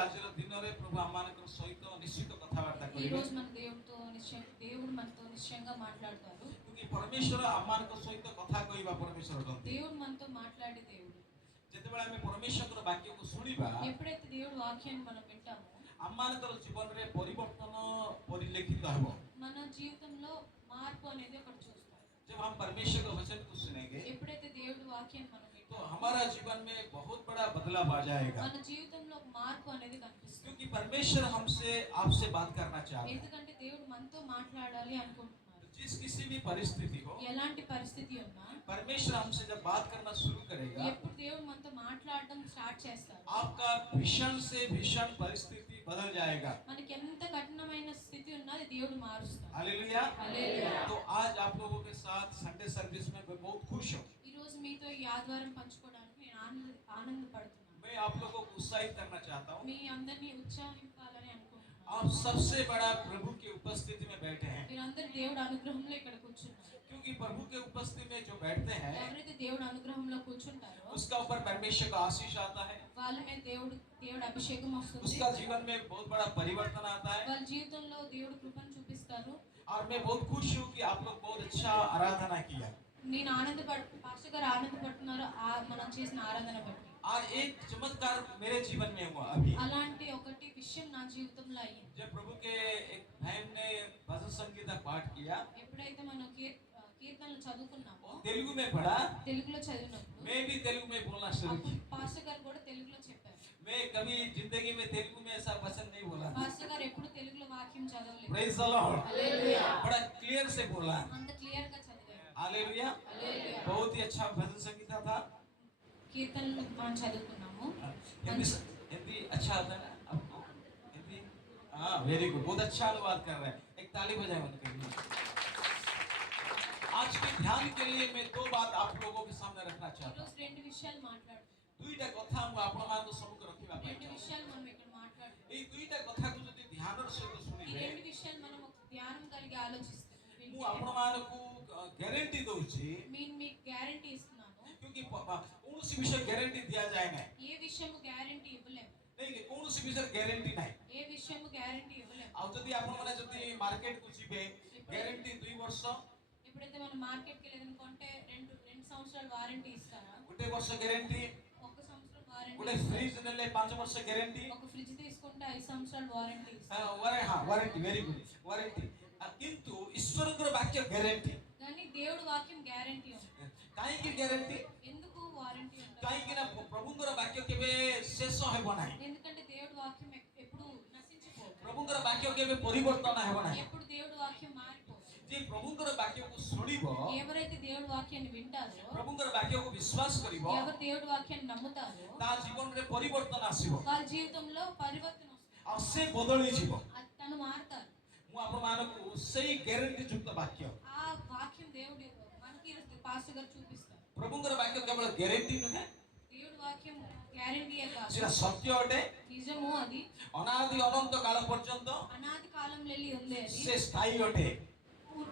आज दिन रे प्रभु आमानकर सहित निश्चित कथावार्ता ఈ करिवे రోజు మన దేవుడు మనతో నిశ్చయంగా మాట్లాడతారు. क्योंकि परमेश्वर आमानकर सहित कथा कहबा परमेश्वर अटंती దేవుడు మనతో మాట్లాడే దేవుడు. जेतेबेला आमे परमेश्वर वाक्य को सुनिबा ఎప్పుడైతే దేవుడు వాక్యాన్ని మనం వింటామో आमानकर जीवन रे परिवर्तन परिलक्षित हेबो మన జీవితంలో మార్పు అనేది ఒకటి చూస్తాం. जब हम परमेश्वर के वचन को सुनेंगे ఎప్పుడైతే దేవుడి వాక్యాన్ని మనం तो వింటామో हमारा जीवन में बहुत बड़ा बदलाव आ जाएगा మన జీవితంలో ఒక మార్పు అనేది కనిపిస్తుంది. क्योंकि परमेश्वर हमसे आपसे बात करना चाहते हैं ఎందుకంటే దేవుడు మనతో మాట్లాడాలి అనుకుంటున్నారు. जिस किसी भी परिस्थिति हो ఎలాంటి పరిస్థితి ఉన్నా परमेश्वर हमसे जब बात करना शुरू करेगा ఎప్పుడు దేవుడు మనతో మాట్లాడడం స్టార్ట్ చేస్తారు आपका भीषण से भीषण परिस्थिति बदल जाएगा మనకి ఎంత కఠినమైన స్థితి ఉన్నా అది దేవుడు మారుస్తారు. Hallelujah hallelujah. तो आज आप लोगों के साथ संडे सर्विस में मैं बहुत खुश हूँ ఈ రోజు మీతో ఈ ఆదివారం పంచుకోవడానికి నేను ఆనందపడుతున్నాను. मैं आप लोगों को उत्साहित करना चाहता हूँ మీ అందరినీ ఉత్సాహించాలని అనుకుంటున్నాను. आप सबसे बड़ा प्रभु की उपस्थिति में बैठे हैं మీరందరూ దేవుడి అనుగ్రహంలో ఇక్కడ కూర్చున్నారు. क्योंकि प्रभु के उपस्थिति में जो बैठते हैं ఎవరైతే దేవుడి అనుగ్రహంలో కూర్చుంటారో उसका ऊपर परमेश्वर का आशीष आता है వాళ్ళ మీద దేవుడి అభిషేకం వస్తుంది. उसका जीवन में बहुत बड़ा परिवर्तन आता है వాళ్ళ జీవితంలో దేవుడు కృపను చూపిస్తారు. और मैं बहुत खुश हूँ कि आप लोग बहुत अच्छा आराधना किया నేను పాస్టర్ గారు ఆనందపడుతున్నారు మనం చేసిన ఆరాధన బట్టి. और एक चमत्कार मेरे जीवन में हुआ अभी అలాంటి ఒకటి విషయం నా జీవితంలో అయ్యింది. जब प्रभु के एक बहन ने भजन संगीत का पाठ किया ఎప్పుడైతే మనం కీర్తనలు చదువుకున్నామో तेलुगु में पढ़ा తెలుగులో చదివినప్పుడు मैं भी तेलुगु में बोलना शुरू అప్పుడు किया పాస్టర్ గారు కూడా తెలుగులో చెప్పారు. मैं कभी जिंदगी में तेलुगु में ऐसा वचन नहीं बोला పాస్టర్ గారు ఎప్పుడు తెలుగులో వాక్యం చదవలేదు. Praise the Lord hallelujah. बड़ा क्लियर से बोला అంత క్లియర్ గా చదివారు. Hallelujah hallelujah. बहुत ही अच्छा भजन संगीत था కీర్తనలు మనం చదువుకున్నాము. हिंदी हिंदी अच्छा आता है ना आपको हिंदी हाँ वेरी गुड बहुत अच्छा अनुवाद कर रहे हैं एक ताली बजाए उनके लिए आज के ध्यान के लिए मैं दो बात आप लोगों के सामने रखना चाहता हूँ ఈరోజు రెండు విషయాలు మాట్లాడుతున్నాం. दुईटा कथा हम आपको सम्मुख रखिबा రెండు విషయాలు మనం ఇక్కడ మాట్లాడుతున్నాం. ए दुईटा कथा को जदि ध्यान सहित ఈ सुनिबे రెండు విషయాలు మనం ఒక ధ్యానం కలిగి ఆలోచిస్తాం. मु आपको गारंटी दउछि నేను మీకు గ్యారెంటీ ఇస్తున్నాను. क्योंकि कौनसी विषय गारंटी दिया जाए ना ఏ విషయము గ్యారెంటీ ఇవ్వలేము. नहीं कौनसी विषय गारंटी नहीं ఏ విషయము గ్యారెంటీ ఇవ్వలేము. आ जदि आपण माने जदि मार्केट को जीबे गारंटी 2 वर्ष ఎప్పుడైతే మనం మార్కెట్ కి వెళ్ళి కొంటే రెండు సంవత్సరాల వారంటీ ఇస్తారా? गोटे वर्ष गारंटी ఒక సంవత్సరం వారంటీ. गोटे फ्रिज नेले 5 वर्ष गारंटी ఒక ఫ్రిడ్జ్ తీసుకుంటే 5 సంవత్సరాల వారంటీ ఇస్తారు. वारंटी वेरी गुड वारंटी किंतु ईश्वर वाक्य गारंटी కానీ దేవుడి వాక్యం గ్యారెంటీ ఉంది. काई की गारंटी ఎందుకు వారంటీ ఉంటుంది? काई की ना प्रभुंकर वाक्य केबे शेष हेबो नाही ఎందుకంటే దేవుడి వాక్యం ఎప్పుడు నశించిపోదు. प्रभुंकर वाक्य केबे परिवर्तन हेबो नाही ఎప్పుడు దేవుడి వాక్యం మారిపోదు. जे प्रभुंकर वाक्य को सुनिबो ఎవరైతే దేవుడి వాక్యాన్ని వింటారో प्रभुंकर वाक्य को विश्वास करिबो ఎవరు దేవుడి వాక్యాన్ని నమ్ముతారో ता जीवन रे परिवर्तन आसीबो వాళ్ళ జీవితంలో పరివర్తన వస్తుంది. आ से बदली जीवो తను మారుతారు. मु आपण मानको सही गारंटी युक्त वाक्य ఆ వాక్యం దేవుడి మనకి పాస్టర్ గారు చూపిస్తారు. प्रभुंकर वाक्य केवल गारंटी नुहे దేవుడి వాక్యం గ్యారెంటీయే కాదు, सेटा सत्य अटे నిజము. అది अनादि अनंत काल पर्यंत అనాది కాలం వెళ్ళి ఉంది. అది से स्थायी अटे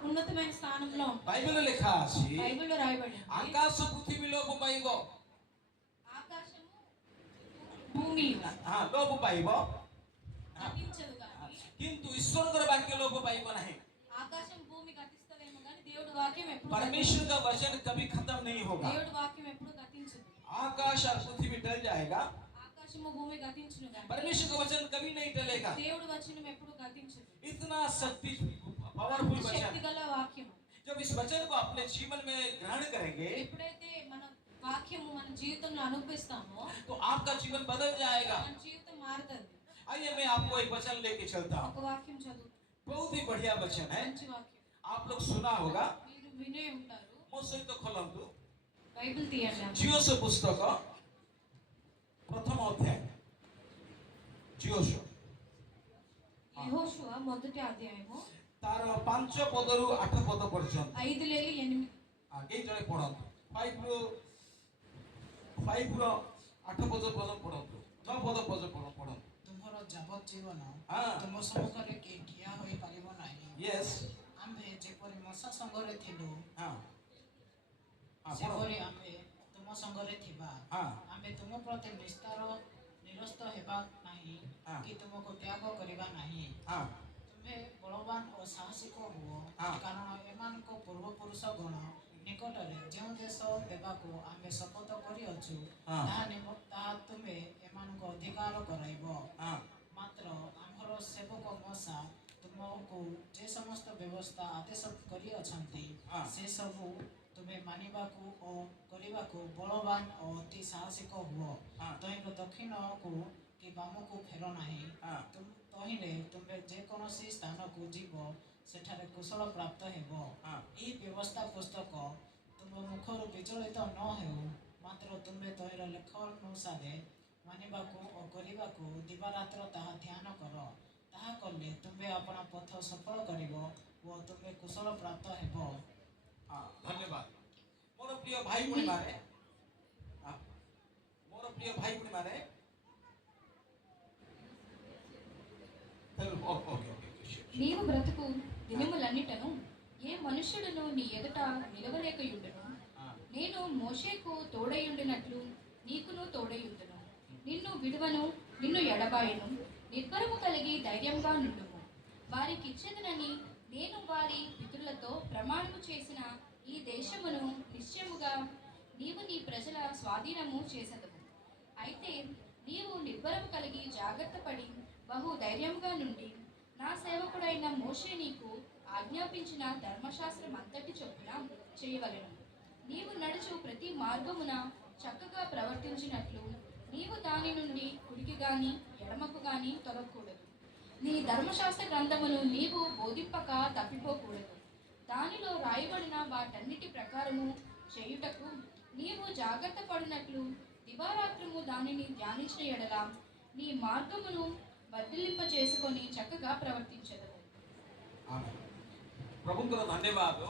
ఉన్నతమైన స్థానంలో ఉంది. बाइबल लिखा अछि బైబిల్లో రాయబడింది आकाश पृथ्वी लोप पाइबो ఆకాశము భూమి हां लोप पाइबो గతించదు కానీ किंतु ईश्वरकर वाक्य लोप पाइबो नहीं ఆకాశం భూమి గతిస్తదేమో కానీ దేవుడి వాక్యం ఎప్పుడు परमेश्वर का वचन कभी खत्म नहीं होगा దేవుడి వాక్యం ఎప్పుడు గతించదు. आकाश और पृथ्वी टल जाएगा ఆకాశము భూమి గతించును కానీ परमेश्वर का वचन कभी नहीं टलेगा దేవుడి వచనం ఎప్పుడు గతించదు. इतना शक्ति पावरफुल वचन శక్తిగల వాక్యం. जब इस वचन को अपने जीवन में ग्रहण करेंगे ఎప్పుడైతే మన వాక్యము మన జీవితంలో అనుభవిస్తామో तो आपका जीवन बदल जाएगा మన జీవితం మారుతుంది. आइए मैं आपको एक वचन लेके चलता हूँ ఒక వాక్యం చదువు. बहुत ही बढ़िया वचन है మంచి వాక్యం. आप लोग सुना होगा మీరు వినే ఉంటారు. मो सहित खोलंतु బైబిల్ తీయండి. जियोस पुस्तक प्रथम अध्याय जियोस యెహోషువ మొదటి అధ్యాయము तार 5 पदरु 8 पद पर्यंत 5 లేలి 8. आगे जने पढंतु 5 रो 8 पद पर्यंत पढंतु 9 पद पर्यंत पढंतु तुमर जबत जीवन हाँ। तुम सम्मुखरे के ठिया होई परिबो नाही। यस आम्भे जेपरि मसा संगरे थिलु हां हां सेपरि आम्भे तुम संगरे थिबा हां आम्भे तुम प्रति निस्तार निरस्त हेबा नाही कि तुमको त्याग करिबा नाही हाँ तुमे बलवान और साहसिक हुओ हाँ। कारण एमान को पूर्व पुरुष गण निकटरे जो देश देबाको आमे शपथ करि अछु हाँ। ताहा तुमे एमान को अधिकार कराइबो हाँ मात्र आमर सेवक मशा तुमको जे समस्त व्यवस्था आदेश करि अछंती हाँ। से सबु तुमे मानिबाकू और करिबाकू बलवान और अति साहसिक हुओ हाँ। तहिर दक्षिण को कि बाम को फेर नाही हाँ। तुम तहिरे तुमे जे कोनोसी स्थान को जीव सेठारे कुशल प्राप्त हेबो हाँ। ई व्यवस्था पुस्तक तुम मुखर विचलित न हेउ मात्र तुमे तहिर लेख अनुसारे मानिबाकू और करिबाकू दिवारात्र ताहा ध्यान कर ताहा कले तुमे अपना पथ सफल करिबो और तुमे कुशल प्राप्त हेबो हाँ धन्यवाद मोर प्रिय भाई भूणी माने हाँ, मोर प्रिय भाई भूणी माने ओके ओके నీవు బ్రతుకు దినములన్నిటను ఏ మనుష్యుడును నీ ఎదుట నిలవలేకయుండును నేను మోషేకు తోడయుండినట్లు నీకును తోడయుండును నిన్ను విడువను నిన్ను ఎడబాయను నిర్భరము కలిగి ధైర్యంగా నుండుము వారికిచ్చెదనని నేను వారి పితరులతో ప్రమాణము చేసిన ఈ దేశమును నిశ్చయముగా నీవు నీ ప్రజల స్వాధీనము చేసెదవు అయితే నీవు నిర్భరము కలిగి జాగ్రత్తపడి బహు ధైర్యముగా నుండి నా సేవకుడైన మోషే నీకు ఆజ్ఞాపించిన ధర్మశాస్త్రం అంతటి చొప్పున చేయవలెను నీవు నడుచు ప్రతి మార్గమున చక్కగా ప్రవర్తించినట్లు నీవు దాని నుండి కుడికి గాని ఎడమకు గాని తొలగకూడదు నీ ధర్మశాస్త్ర గ్రంథమును నీవు బోధింపక తప్పిపోకూడదు దానిలో రాయబడిన వాటన్నిటి ప్రకారము చేయుటకు నీవు జాగ్రత్త పడినట్లు దివారాత్రము దానిని ధ్యానించిన ఎడల నీ మార్గమును వర్ధిల్లింప చేసుకొని చక్కగా ప్రవర్తించదవు आमेन प्रभु को धन्यवाद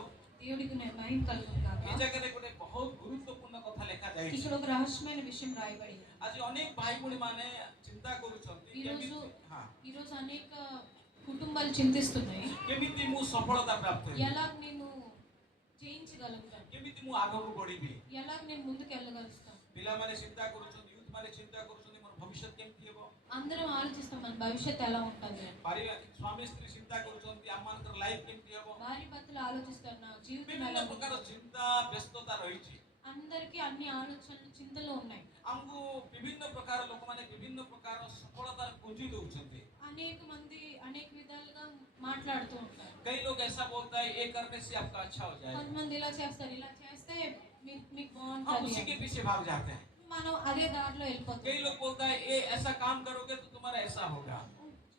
దేవుడికి మహిమ కలుగును ये గాక जगह रे गोटे बहुत गुरुत्वपूर्ण कथा लेखा जाय ఇక్కడ ఒక రహస్యమైన విషయం రాయబడింది आज अनेक भाई भूणी माने चिंता करूछंती ఈ రోజు हाँ ఈ రోజు అనేక కుటుంబాలు చింతిస్తున్నాయి केमिति मु सफलता प्राप्त हेबी ఎలా నేను జయించగలుగుతాను केमिति मु आगो को बढ़ीबी ఎలా నేను ముందుకు వెళ్ళగలుగుతాను पिला माने चिंता करूछंती यूथ माने चिंता करूछंती मोर भविष्य केमिति हेबो అందరం ఆలోచిస్తాం మన భవిష్యత్తు ఎలా ఉంటుంది అని पारिवारिक स्वामी स्त्री चिंता करूछंती आमानकर लाइफ केमिति हेबो భార్య భర్తలు ఆలోచిస్తారు నా జీవితం विभिन्न ఎలా प्रकार ఉంటుంది चिंता व्यस्तता रहिछि అందరికీ అన్ని ఆలోచనలు చింతలు ఉన్నాయి हमको विभिन्न प्रकार लोक माने विभिन्न प्रकार सफलता खोजी दउछंती అనేక మంది అనేక విధాలుగా మాట్లాడుతూ ఉంటారు कई लोग ऐसा बोलता है ये करने से आपका अच्छा हो जाएगा కొంతమంది ఇలా చేస్తారు ఇలా చేస్తే మీకు हम బాగుంటుంది उसी के అని. पीछे भाग जाते हैं మనం అదే దారిలో कई వెళ్ళిపోతాం लोग बोलता है ये ऐसा काम करोगे तो तुम्हारा ऐसा होगा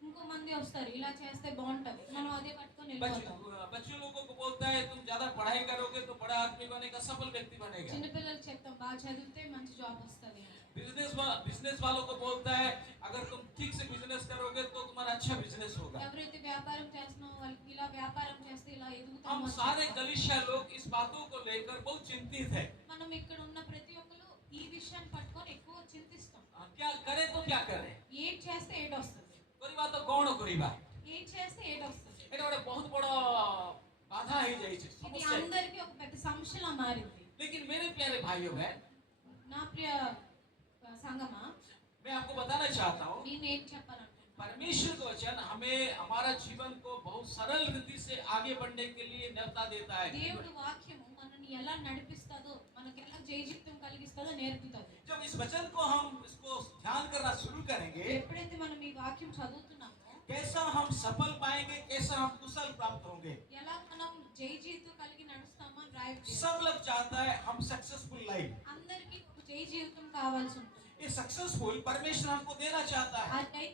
ఇంకో మంది వస్తారు ఇలా చేస్తే బాగుంటది మనం అదే పట్టుకొని వెళ్ళిపోతాం बच्चों लोगों को बोलता है तुम ज्यादा पढ़ाई करोगे तो बड़ा आदमी बनेगा सफल व्यक्ति बनेगा చిన్నపిల్లలకు చెప్తాం బాగా చదివితే మంచి జాబ్ వస్తుంది అని. बिजनेस वालों को बोलता है अगर तुम ठीक से बिजनेस करोगे तो तुम्हारा अच्छा बिजनेस होगा ఎవరైతే వ్యాపారం చేస్తున్నారో వాళ్ళకి ఇలా వ్యాపారం చేస్తే ఇలా ఎదుగుతాము हम అని सारे చెప్తాం. गलीशिया लोग इस बातों को लेकर बहुत चिंतित है మనం ఇక్కడ ఉన్న ప్రతి ఒక్కరు ఈ విషయాన్ని పట్టుకొని ఎక్కువ చింతిస్తాం क्या करें तो क्या करें ఏం చేస్తే ఏడు వస్తుంది करिबा तो कौन करिबा ఏం చేస్తే ఏడు వస్తుంది एटा गोटे बहुत बड़ बाधा ही जाई छे ఇది समस्या అందరికీ ఒక పెద్ద సమస్యలా మారింది लेकिन मेरे प्यारे भाइयों बहन నా ప్రియ సంగమా मैं आपको बताना चाहता हूँ నేను ఏం చెప్పాలనుకుంటున్నాను परमेश्वर का वचन हमें हमारा जीवन को बहुत सरल रीति से आगे बढ़ने के लिए न्योता देता है దేవుడు వాక్యము మనల్ని ఎలా నడిపిస్తాదో మనకి ఎలా జయజీవితం కలిగిస్తాదో నేర్పుతుంది जब इस वचन को हम इसको ध्यान करना शुरू करेंगे ఎప్పుడైతే మనం ఈ వాక్యం చదువుతున్నామో कैसा हम सफल पाएंगे कैसा हम कुशल प्राप्त होंगे ఎలా మనం జయజీవితం కలిగి నడుస్తామో అని రాయబడింది सब लोग चाहता है हम सक्सेसफुल लाइफ అందరికీ ఒక జయ జీవితం కావాల్సి ఉంటుంది ये सक्सेसफुल परमेश्वर हमको देना चाहता ఆ है జయ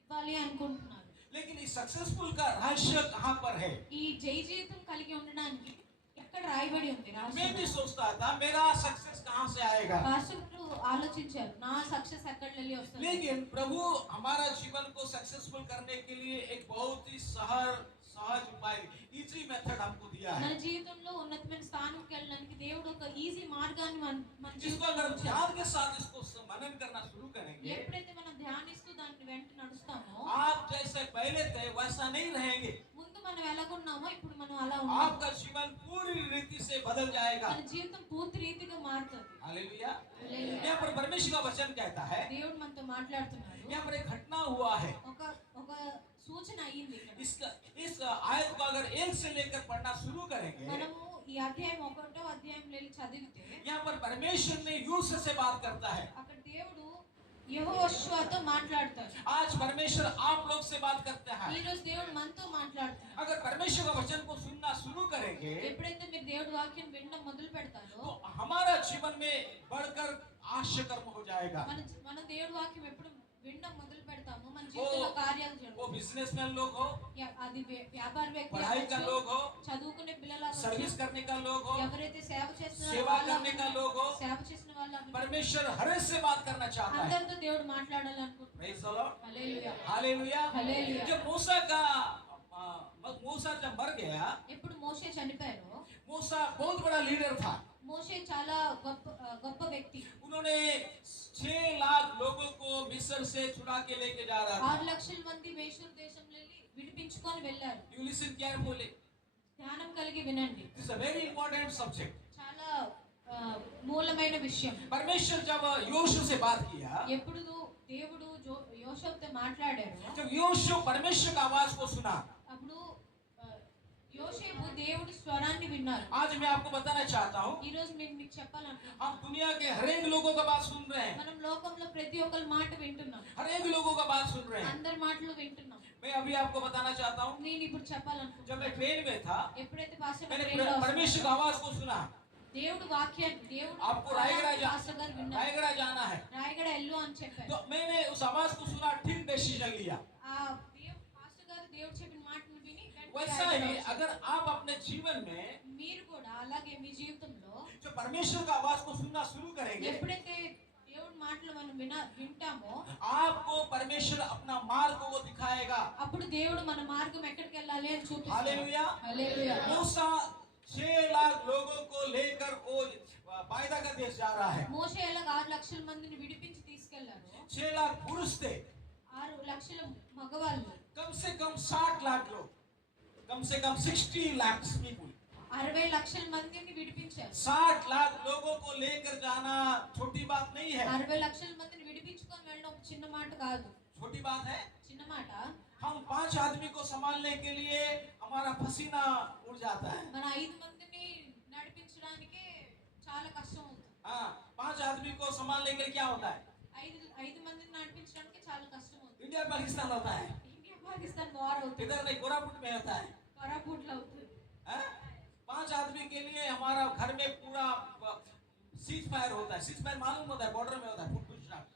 ఇవ్వాలి అనుకుంటున్నారు लेकिन इस सक्सेसफुल का रहस्य कहाँ पर है ఈ జయ జీవితం కలిగి ఉండడానికి ఎక్కడ రాయబడి ఉంది मैं भी सोचता था मेरा सक्सेस कहाँ से आएगा రాష్ట్రులు ఆలోచించారు నా సక్సెస్ ఎక్కడ వెళ్ళి వస్తుంది लेकिन प्रभु हमारा जीवन को सक्सेसफुल करने के लिए एक बहुत ही सहज उपाय इजी मेथड हमको दिया మన है జీవితంలో ఉన్నతమైన స్థానంకి వెళ్ళడానికి దేవుడు ఒక ఈజీ మార్గాన్ని మన जिसको జీవితంలో अगर ఉంచాడు. ध्यान के साथ इसको मनन करना शुरू करेंगे ఎప్పుడైతే మనం ధ్యానిస్తూ దాన్ని వెంట నడుస్తామో आप जैसे पहले थे वैसा नहीं रहेंगे ముందు మనం ఎలాగున్నామో ఇప్పుడు మనం అలా ఉన్నాం आपका जीवन पूरी रीति से बदल जाएगा మన జీవితం పూర్తి రీతిగా మారుతుంది. हालेलुया। హల్లెలూయా. यहाँ पर परमेश्वर का वचन कहता है, దేవుడు మనతో మాట్లాడుతున్నాడు. यहाँ पर एक घटना हुआ है। ఒక ఒక సూచన అయ్యింది ఇక్కడ. इस आयत को अगर 1 से लेकर पढ़ना शुरू करेंगे, మనము ఈ అధ్యాయం 1వ అధ్యాయంలో వెళ్ళి చదివితే यहाँ पर परमेश्वर ने यूसुफ से बात करता है। అక్కడ దేవుడు యెహోషువతో మాట్లాడతాడు. आज परमेश्वर आप लोग से बात करता ఈ है। రోజు దేవుడు మనతో మాట్లాడుతున్నాడు. अगर परमेश्वर का वचन को सुनना शुरू करेंगे, ఎప్పుడైతే మీరు దేవుడి వాక్యం వినడం మొదలు పెడతారో तो हमारा जीवन में बढ़कर आश्चर्य कर्म हो जाएगा। మన దేవుడి వాక్యం ఎప్పుడు వినడం మొదలు పెడతామో మన జీవితంలో కార్యాలు वो జరుగుతాయి. बिजनेसमैन लोग हो, అది వ్యాపార వ్యక్తి पढ़ाई का అవ్వచ్చు, लोग हो, చదువుకునే పిల్లలు सर्विस అవ్వచ్చు, करने का लोग हो, ఎవరైతే సేవ చేస్తున్నారో सेवा వాళ్ళు करने का लोग हो, సేవ చేసిన వాళ్ళు అవ్వచ్చు. परमेश्वर हर एक से बात करना चाहता है। అందరితో దేవుడు మాట్లాడాలనుకుంటున్నాడు. Praise the Lord। Hallelujah. Hallelujah. Hallelujah. जब मूसा जब मर गया, ఎప్పుడు మోషే చనిపోయారో मूसा बहुत बड़ा लीडर था। మోషే చాలా గొప్ప వ్యక్తి. उन्होंने 6 लाख लोगों को मिस्र से छुड़ा के लेके जा रहा था। 6 లక్షల మంది వేషూర్ దేశంలో వెళ్ళి విడిపించుకొని వెళ్ళారు. You listen carefully. ధ్యానం కలిగి వినండి. This is a very important subject. చాలా మూలమైన విషయం. परमेश्वर जब योशू से बात किया, ఎప్పుడు దేవుడు యోషువతో మాట్లాడారు, जब योशू परमेश्वर का आवाज को सुना, అప్పుడు యోసేపు దేవుడి స్వరాన్ని విన్నారు. आज मैं आपको बताना चाहता हूँ, ఈ రోజు నేను మీకు చెప్పాలనుకుంటున్నాను, हम दुनिया के हर एक लोगों का बात सुन रहे हैं, మనం లోకంలో ప్రతి ఒక్కరి మాట వింటున్నాం, हर एक लोगों का बात सुन रहे हैं। అందరి మాటలు వింటున్నాం. मैं अभी आपको बताना चाहता हूँ, నేను ఇప్పుడు చెప్పాలనుకుంటున్నాను, जब मैं ट्रेन में था, ఎప్పుడైతే పాస్టర్ मैंने ట్రైన్లో परमेश्वर का आवाज को सुना। దేవుడు వాక్యాన్ని దేవుడు आपको పాస్టర్ గారు విన్నారు. रायगढ़ जाना है, రాయగడ ఎల్లు అని చెప్పారు. तो मैंने उस आवाज को सुना, ठीक डिसीजन लिया। ఆ పాస్టర్ గారు దేవుడు చెప్పిన మాటను విని వెంటనే वैसा రాయగడ ही వచ్చారు. अगर आप अपने जीवन में మీరు కూడా అలాగే మీ జీవితంలో जो परमेश्वर का आवाज को सुनना शुरू करेंगे, ఎప్పుడైతే దేవుడి మాటలు మనం వింటామో आपको परमेश्वर अपना मार्ग को दिखाएगा। అప్పుడు దేవుడు మన మార్గం ఎక్కడికి వెళ్ళాలి అని చూపిస్తాడు. हालेलुया। హల్లెలూయా. मूसा 6 लाख लोगों को लेकर वो वायदा का देश जा रहा है। మోషే ఎలాగ 6 లక్షల మందిని విడిపించి తీసుకెళ్లారు. 6 लाख पुरुष थे, 6 లక్షల మగవాళ్ళు, कम से कम 60 लाख लोग, कम से कम 60 लाख पीपल, 60 లక్షల మందిని విడిపించారు. 60 लाख लोगों को लेकर जाना छोटी बात नहीं है। 60 లక్షల మందిని విడిపించుకొని వెళ్ళడం ఒక చిన్న మాట కాదు. छोटी बात है। చిన్న మాట. हम 5 आदमी को संभालने के लिए हमारा पसीना उड़ जाता है। మన 5 మందిని నడిపించడానికి చాలా కష్టం అవుతుంది. हाँ, 5 आदमी को संभालने के लिए क्या होता है? 5 మందిని నడిపించడానికి చాలా కష్టం అవుతుంది. इंडिया पाकिस्तान होता है, ఇండియా పాకిస్తాన్ వార్ అవుతుంది. इधर नहीं, कोरापुट में होता है। కొరాపుట్లో అవుతుంది. हाँ? 5 आदमी के लिए हमारा घर में पूरा सीज फायर होता है। सीज फायर मालूम होता है, बॉर्डर में होता है, फुट शॉट।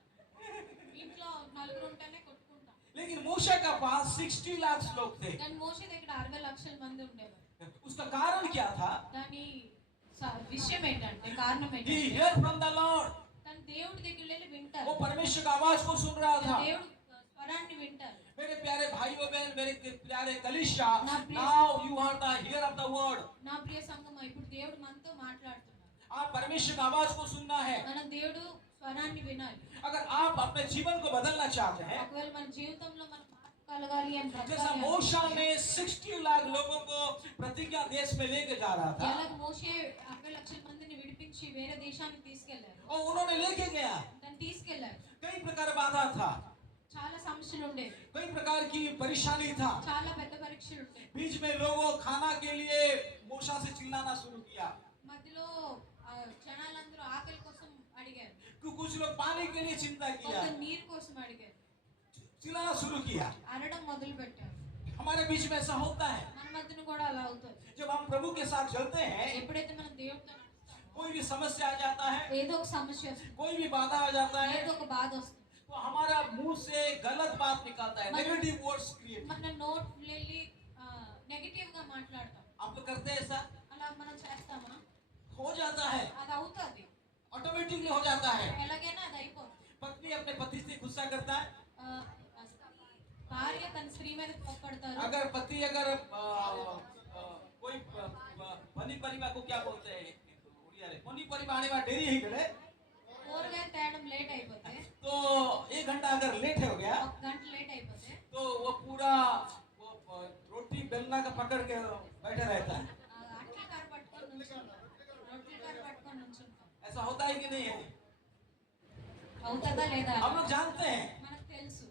ఇంట్లో నలుగురు ఉంటేనే కొట్టుకుంటాం. लेकिन मूसा का पास 60 लाख लोग थे। కానీ మోషే దగ్గర 60 లక్షల మంది ఉండేవారు. उसका कारण क्या था? దాని విషయం ఏంటంటే, కారణం He ఏంటంటే heard from the Lord. తన దేవుడి దగ్గర వెళ్ళి వింటారు. वो परमेश्वर का आवाज को सुन रहा था। దేవుడు స్వరాన్ని వింటారు. मेरे प्यारे भाइयों बहन, मेरे प्यारे कलीसिया, ना प्रिय- now you are the hear of the word। నా ప్రియ సంగమా, ఇప్పుడు దేవుడు మనతో మాట్లాడుతున్నాడు. आप परमेश्वर का आवाज को सुनना है। మన దేవుడు స్వరాన్ని వినాలి. अगर आप अपने जीवन को बदलना चाहते हैं, ఒకవేళ మన జీవితంలో మనం మార్పు కలగాలి అని जैसा బ్రతకాలి मूसा ने 60 लाख लोगों को प्रतिज्ञा देश में लेके जा रहा था, ఎలాగ మోషే 60 లక్షల మందిని విడిపించి వేరే దేశానికి తీసుకెళ్లారు. और उन्होंने लेके गया, దాన్ని తీసుకెళ్లారు. कई प्रकार बाधा था, చాలా సమస్యలు ఉండేవి, कई प्रकार की परेशानी था। చాలా పెద్ద పరీక్షలు ఉండేవి. बीच में लोगों खाना के लिए मूसा से चिल्लाना शुरू किया, మధ్యలో జనాలందరూ ఆకలి కోసం అడిగారు, कुछ लोग पानी के लिए चिंता किया, కొందరు నీరు కోసం అడిగారు, चिल्लाना शुरू किया। అరడం మొదలు పెట్టారు. हमारे बीच में ऐसा होता है, మన మధ్యన కూడా అలా అవుతుంది. जब हम प्रभु के साथ चलते हैं, ఎప్పుడైతే మనం దేవుడితో నడుస్తామో, कोई भी समस्या आ जाता है, ఏదో ఒక సమస్య వస్తుంది, कोई भी बाधा आ जाता है, ఏదో ఒక బాధ వస్తుంది, तो हमारा मुंह से गलत बात निकलता है, नेगेटिव वर्ड्स क्रिएट। మన నోట్ వెళ్ళి నెగటివ్ గా మాట్లాడతాం. आप लोग करते हैं ऐसा? అలా మనం చేస్తామా? हो जाता है, అది అవుతుంది, ऑटोमेटिकली हो जाता है। ఎలాగైనా అది అయిపోతుంది. पत्नी अपने पति से गुस्सा करता है, భార్య తన స్త్రీ మీద కోప్పడతారు. अगर पति अगर कोई पनी परिवार को क्या बोलते हैं उड़िया रे, पनी परिवार आने वाला देरी ही करे, కూరగాయలు తేయడం లేట్ అయిపోతే, तो 1 घंटा अगर लेट हो गया, 1 గంట లేట్ అయిపోతే तो वो पूरा वो रोटी बेलना का पकड़ के बैठे रहता है। అట్ల కారు పట్టుకొని నుంచుంటాం, రొట్టెల కారు పట్టుకొని నుంచుంటాం. कि नहीं है? అవుతుందా లేదా हम लोग जानते हैं మనకు తెలుసు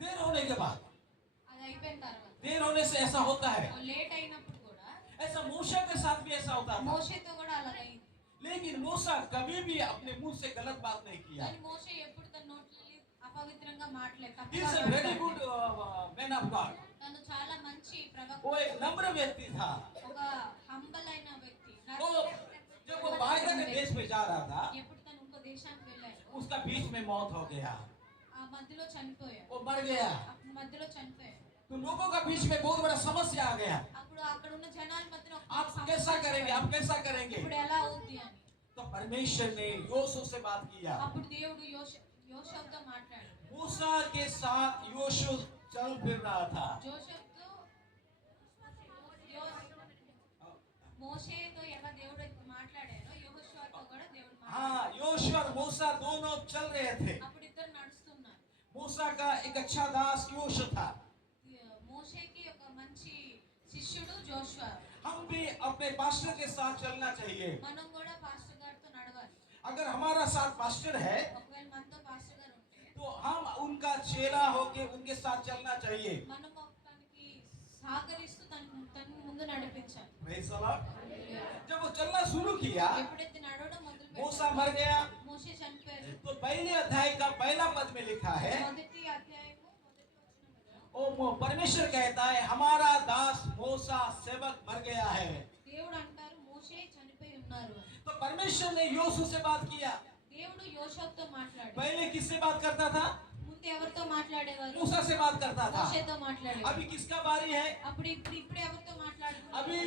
देर होने के बाद, అది అయిపోయిన తర్వాత देर होने से ऐसा होता है। లేట్ అయినప్పుడు కూడా ऐसा मूसा के साथ भी ऐसा होता था, మోషేతో కూడా అలాగైంది लेकिन मूसा कभी भी अपने मुंह से गलत बात नहीं किया। కానీ మోషే ఎప్పుడు తన నోట్లో అపవిత్రంగా మాట్లాడలేదు He is a very good man of God. తను చాలా మంచి ప్రవక్త वो एक नम्र व्यक्ति था। ఒక హంబల్ అయిన వ్యక్తి वो जब वो बाइबल के देश में जा रहा था, ఎప్పుడు తను ఇంకో దేశానికి వెళ్ళాడు उसका बीच में मौत हो गया, ఆ మధ్యలో చనిపోయాడు वो मर गया। అప్పుడు మధ్యలో చనిపోయాడు तो लोगों का बीच में बहुत बड़ा समस्या आ गया। అప్పుడు అక్కడ ఉన్న జనాల మధ్యలో ఒక आप कैसा करेंगे, आप कैसा करेंगे? ఇప్పుడు ఎలా అవుద్ది అని तो परमेश्वर ने योशू से बात किया। అప్పుడు దేవుడు యోషువతో మాట్లాడాడు मूसा के साथ योशू चल फिर रहा था। జోషఫ్తో మోషేతో ఎలా దేవుడు మాట్లాడారో యెహోషువతో కూడా దేవుడు మాట్లాడాడు हाँ, योशू और मूसा दोनों चल रहे थे। అప్పుడు ఇద్దరు నడుస్తున్నారు मूसा का एक अच्छा दास योशू था। మోషేకి ఒక మంచి శిష్యుడు జోషువ हम भी अपने पास्टर के साथ चलना चाहिए। మనం కూడా పాస్టర్ గారితో నడవాలి अगर हमारा साथ पास्टर है ఒకవేళ మనతో పాస్టర్ గారు ఉంటే तो हम उनका चेला होके उनके साथ चलना चाहिए। మనం తనకి సహకరిస్తూ తన ముందు నడిపించాలి Praise the Lord। जब वो चलना शुरू किया, ఎప్పుడైతే నడవడం మొదలు मूसा मर गया। మోషే చనిపోయారు तो पहले अध्याय का पहला पद में लिखा है, మొదటి అధ్యాయము మొదటి వచనం ओ परमेश्वर कहता है हमारा दास मूसा सेवक मर गया है। దేవుడు అంటారు మోషే చనిపోయి ఉన్నారు అని. तो परमेश्वर ने योशू से बात किया। దేవుడు యోషువతో మాట్లాడాడు पहले किससे बात करता था? ముందు ఎవరితో మాట్లాడేవారు मूसा से बात करता था। మోషేతో మాట్లాడేవారు अभी किसका बारी है? అప్పుడు ఇప్పుడు ఎవరితో మాట్లాడుతున్నారు अभी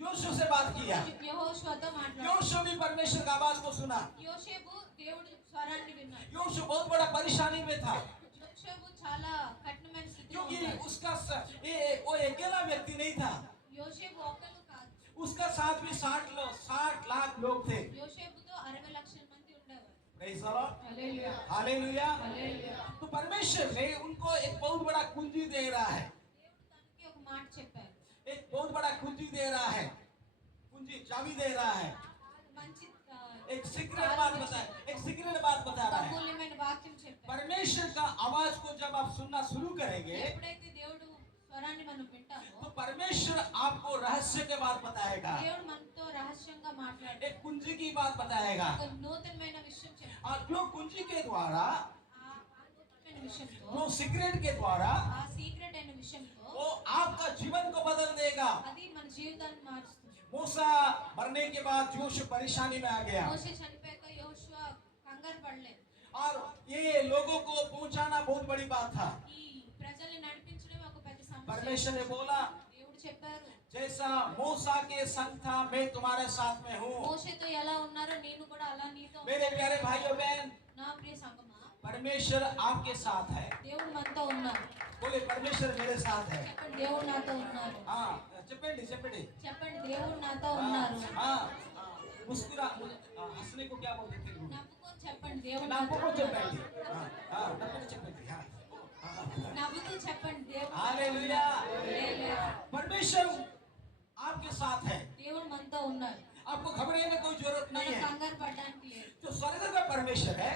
योशू से बात किया। యెహోషువతో మాట్లాడారు योशू भी परमेश्वर का आवाज को सुना। యోషేపు దేవుడి స్వరాన్ని విన్నాడు योशू बहुत बड़ा परेशानी में था, యోషేపు చాలా కఠినమైన స్థితిలో क्योंकि ఉన్నాడు उसका वो अकेला व्यक्ति नहीं था। యోషేపు ఒక్కరు కాదు उसका साथ भी 60 लाख लोग थे। యోషేపుతో 60 లక్షల మంది ఉండేవారు Praise the Lord। Hallelujah hallelujah. Hallelujah तो परमेश्वर ने उनको एक बहुत बड़ा कुंजी दे रहा है, దేవుడు తనకి ఒక మాట చెప్పారు एक बहुत बड़ा कुंजी दे रहा है, कुंजी चाबी दे रहा है। మంచి एक सीक्रेट बात बता, एक सीक्रेट बात बता रहा है। అమూల్యమైన వాక్యం చెప్పారు परमेश्वर का आवाज को जब आप सुनना शुरू करेंगे ఎప్పుడైతే దేవుడు స్వరాన్ని మనం వింటామో तो परमेश्वर आपको रहस्य के बात बताएगा, దేవుడు మనతో రహస్యంగా మాట్లాడే एक कुंजी की बात बताएगा। ఒక నూతనమైన విషయం చెప్తాడు और जो कुंजी के द्वारा, ఆ నూతనమైన విషయంతో जो सीक्रेट के द्वारा, ఆ సీక్రెట్ అయిన విషయంతో वो आपका जीवन को बदल देगा। అది మన జీవితాన్ని మారుస్తుంది मूसा मरने के बाद जोश परेशानी में आ गया, మోషే చనిపోయాక యోషువ కంగారు పడలేదు और ये लोगों को पहुंचाना बहुत बड़ी बात था। ఈ ప్రజల్ని నడిపించడం ఒక పెద్ద సమస్య परमेश्वर ने बोला, దేవుడు చెప్పారు जैसा मूसा के संग था मैं तुम्हारे साथ में हूँ। మోషేతో ఎలా ఉన్నారో నేను కూడా అలా నీతో मेरे प्यारे भाइयों बहन, నా ప్రియ సంగమా परमेश्वर आपके साथ है। దేవుడు మనతో ఉన్నారు बोले परमेश्वर मेरे साथ है। చెప్పండి దేవుడు నాతో ఉన్నారు हाँ चपेटी चपेटी, చెప్పండి దేవుడు నాతో ఉన్నారు हाँ मुस्कुरा, हंसने को क्या बोलते थे? నవ్వుకొని చెప్పండి దేవుడు नापों నాతో को ఉన్నారు. चपेटी, हाँ नप्पे चपेटी, हाँ। నవ్వుతూ చెప్పండి దేవుడు हालेलुया। హల్లెలూయా. परमेश्वर आपके साथ है, దేవుడు మనతో ఉన్నారు आपको घबराने में कोई जरूरत नहीं మనం है। కంగారు పడడానికి లేదు जो स्वर्ग का परमेश्वर है,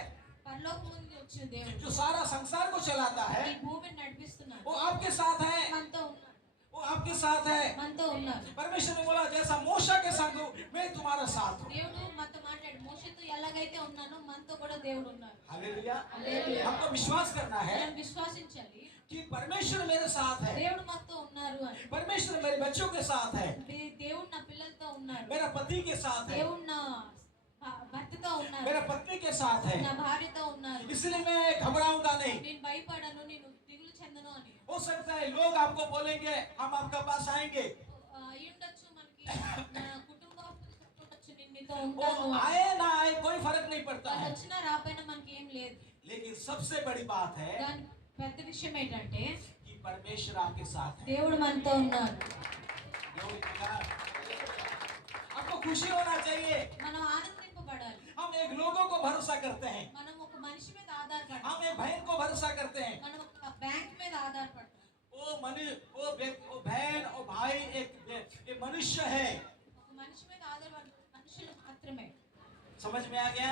పరలోకం నుండి వచ్చిన దేవుడు जो सारा संसार को चलाता ఈ है, భూమిని నడిపిస్తున్నారు वो आपके साथ है, మనతో ఉన్నారు वो आपके साथ है। మనతో ఉన్నారు परमेश्वर ने बोला जैसा मूसा के संग हूं, मैं तुम्हारा साथ हूँ। దేవుడు మనతో మాట్లాడు మోషేతో ఎలాగైతే ఉన్నానో మనతో కూడా దేవుడు ఉన్నారు हालेलुया। హల్లెలూయా. हमको विश्वास करना है మనం విశ్వసించాలి कि परमेश्वर मेरे साथ है, దేవుడు మనతో ఉన్నారు అని परमेश्वर मेरे बच्चों के साथ है, దేవుడు నా పిల్లలతో ఉన్నారు मेरा पति के साथ है, దేవుడు నా భర్తతో ఉన్నారు मेरा पत्नी के साथ है। నా భార్యతో ఉన్నారు इसलिए मैं घबराऊंगा नहीं। నేను భయపడను నేను దిగులు చెందను అని हो सकता है लोग आपको बोलेंगे हम आपके पास आएंगे, అయి ఉండొచ్చు మనకి మన కుటుంబం ఉండొచ్చు నేను నీతో वो ఉంటాను అని. आए ना आए कोई फर्क नहीं पड़ता వాళ్ళు है। వచ్చినా రాపోయినా మనకి ఏం లేదు लेकिन सबसे बड़ी बात है దాని పెద్ద విషయం ఏంటంటే कि परमेश्वर आपके साथ है। దేవుడు మనతో ఉన్నారు Glory to God। आपको खुशी होना चाहिए। మనం ఆనందింపబడాలి हम एक लोगों को भरोसा करते हैं, మనం ఒక మనిషి మీద ఆధారపడాలి हम एक बहन को भरोसा करते हैं। మనం ఒక బ్యాంక్ మీద ఆధారపడతాం वो बहन और भाई एक मनुष्य है। ఒక మనిషి మీద ఆధారపడ మనుషులు మాత్రమే समझ में आ गया?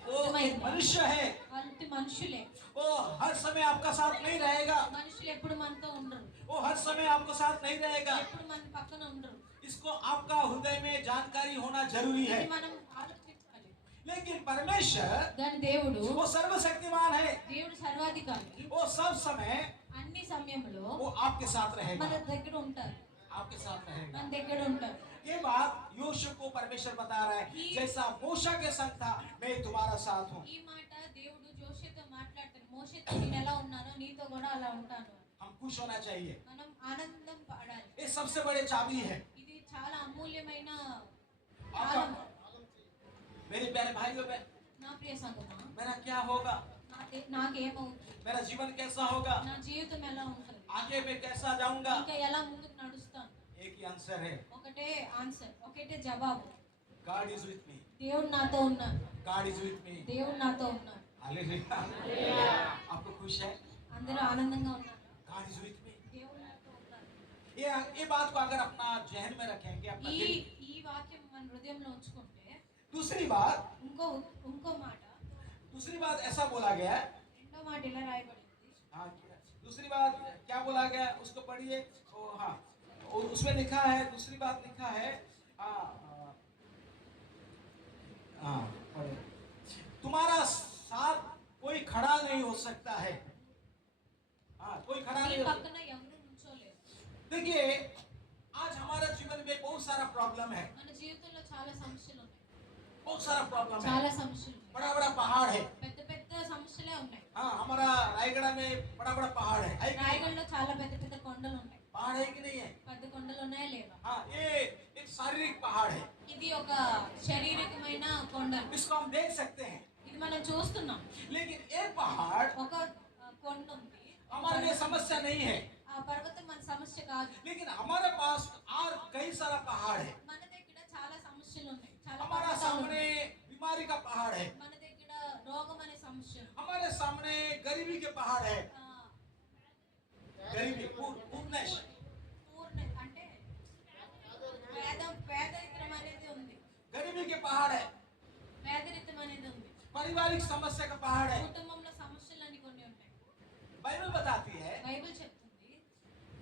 वो एक मनुष्य है, వాళ్ళు మనుషులే. वो हर समय आपका साथ नहीं रहेगा, మనుషులు ఎప్పుడు మనతో ఉండరు, वो हर समय आपको साथ नहीं रहेगा। ఎప్పుడు మన పక్కన ఉండరు. इसको आपका हृदय में जानकारी होना जरूरी है। ఇది మనం ఆలోచించాలి. लेकिन परमेश्वर దాని దేవుడు, वो सर्वशक्तिमान है, దేవుడు సర్వాధికారి. वो सब समय అన్ని సమయంలో वो आपके साथ మన रहेगा, దగ్గర ఉంటారు, आपके साथ रहेगा। మన దగ్గర ఉంటారు. ये बात योशू को परमेश्वर बता रहा है, जैसा मूसा के संग था मैं तुम्हारा साथ हूँ। ఈ మాట దేవుడు జోషేతో మాట్లాడతాడు. మోషేతో నేను ఎలా ఉన్నానో నీతో కూడా అలా ఉంటాను. हम खुश होना चाहिए, మనం ఆనందం పడాలి. ये सबसे बड़े चाबी है। ఇది చాలా అమూల్యమైన आपका కాలం. मेरे प्यारे भाइयों बहन, నా ప్రియ సంగమా, मेरा क्या होगा, నాకేమవుతుంది, मेरा जीवन कैसा होगा, నా జీవితం ఎలా ఉంటుంది, आगे मैं कैसा जाऊंगा? ఇంకా ఎలా ముందుకు నడుస్తాను? एक ही आंसर है, ఒకటే ఆన్సర్, ఒకటే జవాబు. God is with me, దేవుడు నాతో ఉన్నారు, God is with me। దేవుడు నాతో ఉన్నారు. हालेलुया। आपको खुश है? అందరూ ఆనందంగా ఉన్నారు. God is with me। దేవుడు నాతో ఉన్నారు. ये बात को अगर अपना जहन में रखेंगे, अपना ఈ दिल। ఈ వాక్యం మన హృదయంలో ఉంచుకుంటే दूसरी बात ఇంకో మాట, दूसरी बात ऐसा बोला गया है, రెండో మాట ఇలా రాయబడింది. हाँ, दूसरी बात क्या बोला गया है? उसको पढ़िए। हाँ, और उसमें लिखा है, दूसरी बात लिखा है, हाँ हाँ, पढ़िए। तुम्हारा साथ कोई खड़ा नहीं हो सकता है। हाँ, कोई खड़ा నీ नहीं हो सकता। పక్కన ఎవరు నుంచోలేరు. देखिए, आज हमारे जीवन में बहुत सारा प्रॉब्लम है, మన జీవితంలో చాలా సమస్యలు ఉన్నాయి, बहुत सारा प्रॉब्लम है, చాలా సమస్యలు ఉన్నాయి. बड़ा बड़ा पहाड़ है। పెద్ద పెద్ద సమస్యలే ఉన్నాయి. हाँ, हमारा रायगढ़ में बड़ा बड़ा पहाड़ है कि नहीं? రాయగఢలో చాలా పెద్ద పెద్ద కొండలు ఉన్నాయి. पहाड़ है कि नहीं है? పెద్ద కొండలు ఉన్నాయా లేవా? हाँ, ये एक शारीरिक पहाड़ है, ఇది ఒక శారీరకమైన కొండలు, इसको हम देख सकते हैं। ఇది మనం చూస్తున్నాం. लेकिन एक पहाड़ ఒక కొండ ఉంది, हमारे लिए समस्या नहीं है, ఆ పర్వతం మన సమస్య కాదు. लेकिन हमारे पास और कई सारा पहाड़ है। మన దగ్గర చాలా సమస్యలు ఉన్నాయి, చాలా हमारा పర్వతాలు सामने ఉన్నాయి. बीमारी का पहाड़ है, మన దగ్గర రోగం అనే సమస్య ఉంది. हमारे सामने गरीबी के पहाड़ है, ఆ, गरीबी पूर्णेश, పూర్ణ అంటే పేదరికం అనేది ఉంది, गरीबी के पहाड़ है, పేదరికం అనేది ఉంది. पारिवारिक समस्या का पहाड़ है। కుటుంబంలో సమస్యలు అని కొన్ని ఉంటాయి. बाइबल बताती है బైబిల్ చెప్తుంది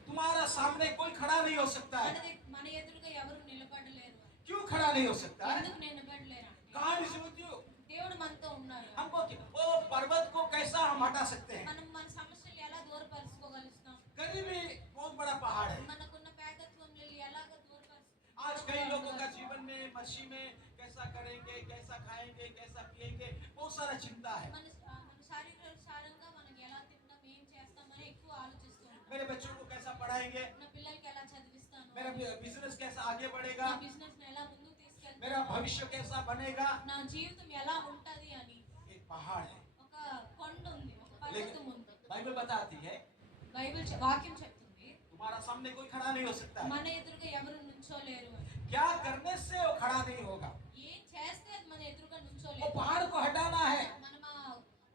तुम्हारा सामने कोई खड़ा नहीं हो सकता है। మన ఎదురుగా ఎవరు నిలబడలేరు. क्यों खड़ा नहीं हो सकता है? ఎందుకు నిలబడలేరు అంటే God is with you। దేవుడు మనతో ఉన్నారు. हमको वो पर्वत को कैसा हम हटा सकते हैं? మనం మన సమస్యలు ఎలా దూరపరుచుకోగలుగుతాం? गरीबी बहुत बड़ा पहाड़ है। మనకున్న పేదత్వంలో ఎలాగ आज कई लोगों का जीवन में मसीह में कैसा करेंगे, कैसा खाएंगे, कैसा पिएंगे, बहुत सारा चिंता है। మన శారీరకంగా మనకి ఎలా తింటాం, ఏం చేస్తామని ఎక్కువ ఆలోచిస్తున్నాం. मेरे बच्चों को कैसा पढ़ाएंगे, నా పిల్లలకి ఎలా చదివిస్తాను, मेरा बिजनेस कैसा आगे నా बढ़ेगा, బిజినెస్ ని ఎలా ముందుకు తీసుకెళ్తాను, मेरा भविष्य कैसा बनेगा। నా జీవితం ఎలా ఉంటది అని एक पहाड़ है, ఒక కొండ ఉంది, ఒక పర్వతం लेकिन ఉంది. बाइबल बताती है బైబిల్ వాక్యం చెప్తుంది तुम्हारा सामने कोई खड़ा नहीं हो सकता है। మన ఎదురుగా ఎవరు నుంచోలేరు అని. क्या करने से वो खड़ा नहीं होगा? ఏం చేస్తే అది మన ఎదురుగా वो నుంచోలేరు. पहाड़ को हटाना है। మనం ఆ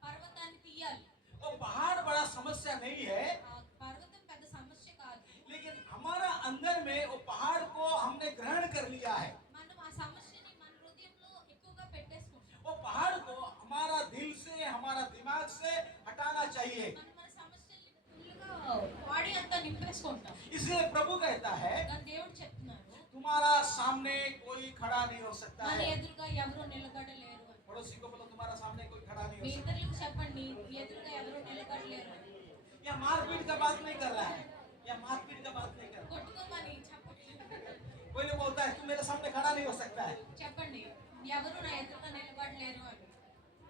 పర్వతాన్ని తీయాలి. वो पहाड़ बड़ा समस्या नहीं है, ఆ పర్వతం పెద్ద సమస్య కాదు. लेकिन हमारा अंदर में वो पहाड़ को हमने ग्रहण कर लिया है। మనం ఆ సమస్యని మన హృదయంలో ఎక్కువగా పెట్టేసుకుంటాం. वो पहाड़ को हमारा दिल से, हमारा दिमाग से हटाना चाहिए। మనం మన సమస్యల్ని ఫుల్గా బాడీ అంతా నింపేసుకుంటాం. इसलिए प्रभु कहता है కానీ దేవుడు చెప్తున్నారు तुम्हारा सामने कोई खड़ा नहीं हो सकता మన है। ఎదురుగా ఎవరు నిలబడలేరు అని. पड़ोसी को बोलो तुम्हारा सामने कोई खड़ा नहीं మీ हो सकता। ఇతరులకు చెప్పండి, మీ ఎదురుగా ఎవరు నిలబడలేరు అని. यह मारपीट का बात नहीं कर रहा है, यह मारपीट का बात नहीं कर रहा। కొట్టుకోమని చెప్పండి, कोई लोग बोलता है तुम मेरे सामने खड़ा नहीं हो सकता है। చెప్పండి ఎవరు నా ఎదురుగా నిలబడలేరు అని.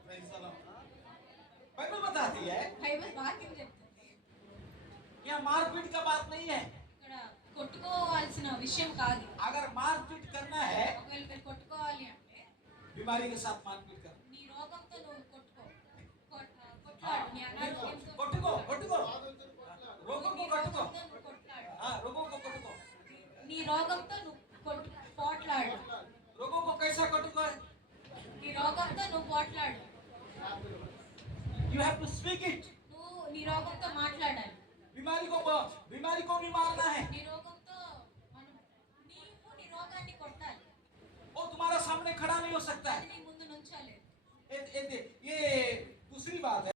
Praise the Lord। बाइबल बताती है బైబిల్ వాక్యం చెప్తుంది यह मारपीट का बात नहीं है। ఇక్కడ కొట్టుకోవాల్సిన విషయం కాదు. अगर मारपीट करना है, ఒకవేళ మీరు కొట్టుకోవాలి అంటే बीमारी के साथ मारपीट कर। నీ రోగంతో నువ్వు కొట్టుకో, కొట్లాడు, నీ అనారోగ్యంతో కొట్టుకో కొట్టుకో రోగం को కొట్టుకో। రోగంతో నువ్వు కొట్లాడు, हाँ, रोगों को కొట్టుకో। నీ రోగంతో నువ్వు పోట్లాడు, रोगों को कैसा కొట్టుకో? నీ రోగంతో నువ్వు పోట్లాడు, You have to speak it। నువ్వు నీ రోగంతో మాట్లాడాలి. बीमारी को भी मारना है। నీ రోగంతో నీవు నీ రోగాన్ని కొట్టాలి. वो तुम्हारा सामने खड़ा नहीं हो सकता అది है। నీ ये दूसरी बात है।